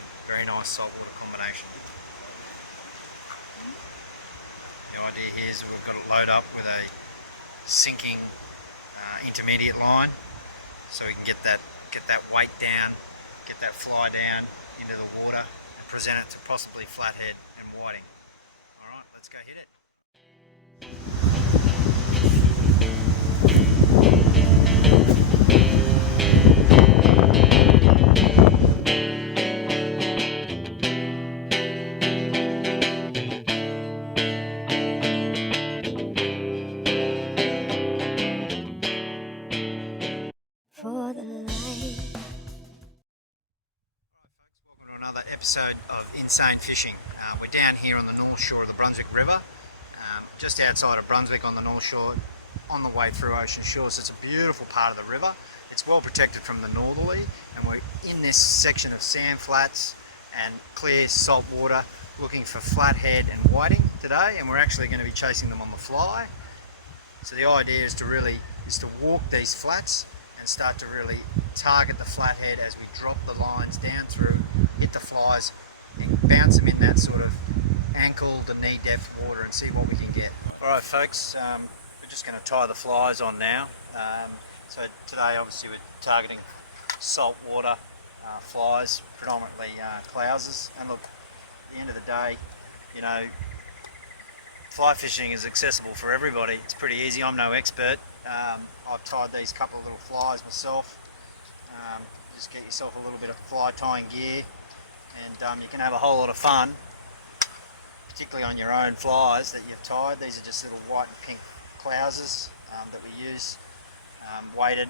rod. Very nice saltwater combination. The idea here is we've got it load up with a sinking intermediate line, so we can get that weight down, get that fly down into the water, and present it to possibly flathead and whiting. All right, let's go hit it. Another episode of Insane Fishing. We're down here on the north shore of the Brunswick River, just outside of Brunswick on the north shore, on the way through Ocean Shores. It's a beautiful part of the river. It's well protected from the northerly, and we're in this section of sand flats and clear salt water looking for flathead and whiting today, and we're actually going to be chasing them on the fly. So the idea is to walk these flats and start to really target the flathead as we drop the lines down through, hit the flies and bounce them in that sort of ankle to knee depth water and see what we can get. Alright folks, we're just going to tie the flies on now. So today obviously we're targeting saltwater flies, predominantly clousers. And look, at the end of the day, you know, fly fishing is accessible for everybody. It's pretty easy. I'm no expert. I've tied these couple of little flies myself. Just get yourself a little bit of fly tying gear, and you can have a whole lot of fun, particularly on your own flies that you've tied. These are just little white and pink clousers that we use, weighted,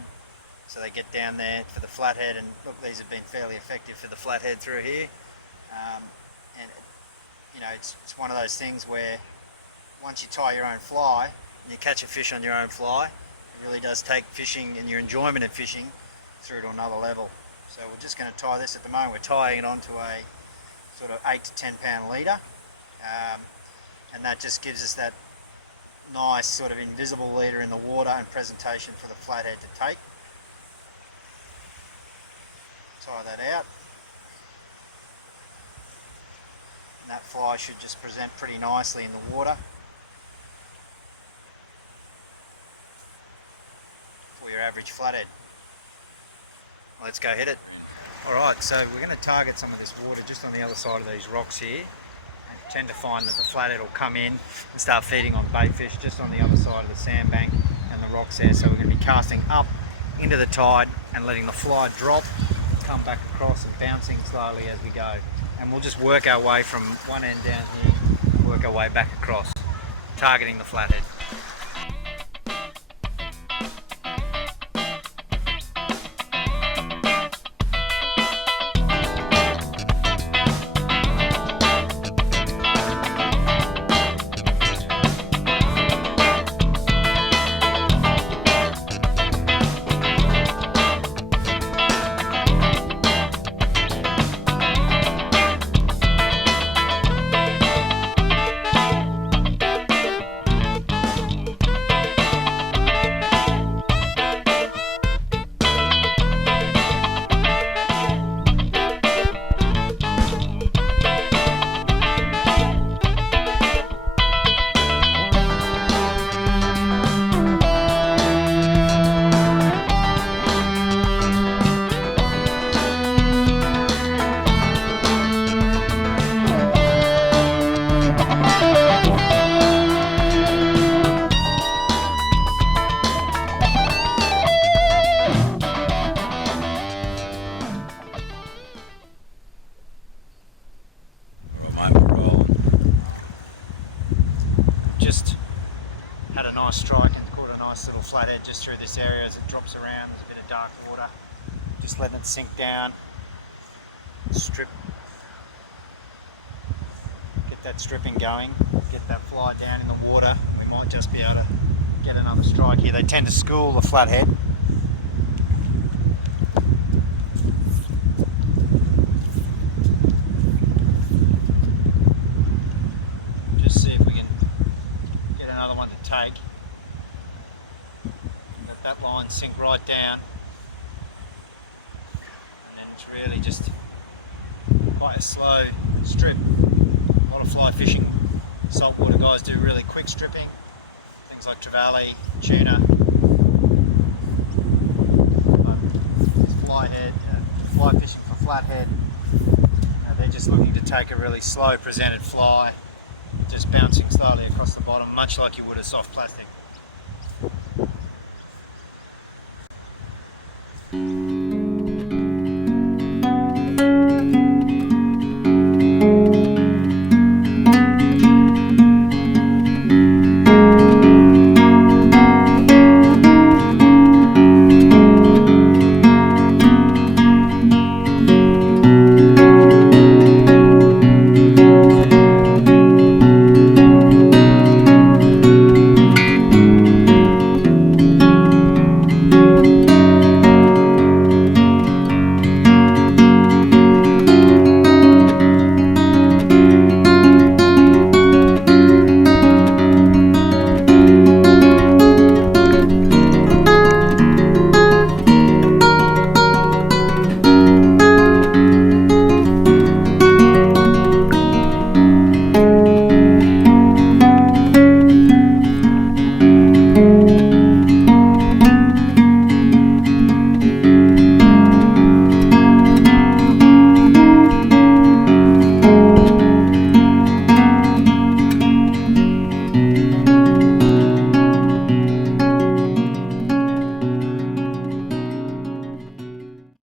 so they get down there for the flathead. And look, these have been fairly effective for the flathead through here. And you know, it's one of those things where once you tie your own fly and you catch a fish on your own fly, it really does take fishing and your enjoyment of fishing through to another level. So we're just going to tie this. At the moment we're tying it onto a sort of 8 to 10 pound leader, and that just gives us that nice sort of invisible leader in the water and presentation for the flathead to take. Tie that out, and that fly should just present pretty nicely in the water for your average flathead. Let's go hit it. Alright, so we're going to target some of this water just on the other side of these rocks here. I tend to find that the flathead will come in and start feeding on bait fish just on the other side of the sandbank and the rocks there. So we're going to be casting up into the tide and letting the fly drop, come back across and bouncing slowly as we go. And we'll just work our way from one end down here, work our way back across, targeting the flathead. Just had a nice strike and caught a nice little flathead just through this area as it drops around. There's a bit of dark water, just letting it sink down, strip, get that stripping going, get that fly down in the water. We might just be able to get another strike here. They tend to school the flathead. Take, let that line sink right down, and then it's really just quite a slow strip. A lot of fly fishing saltwater guys do really quick stripping, things like trevally, tuna, flyhead, fly fishing for flathead. They're just looking to take a really slow presented fly, just bouncing slowly across the bottom, much like you would a soft plastic.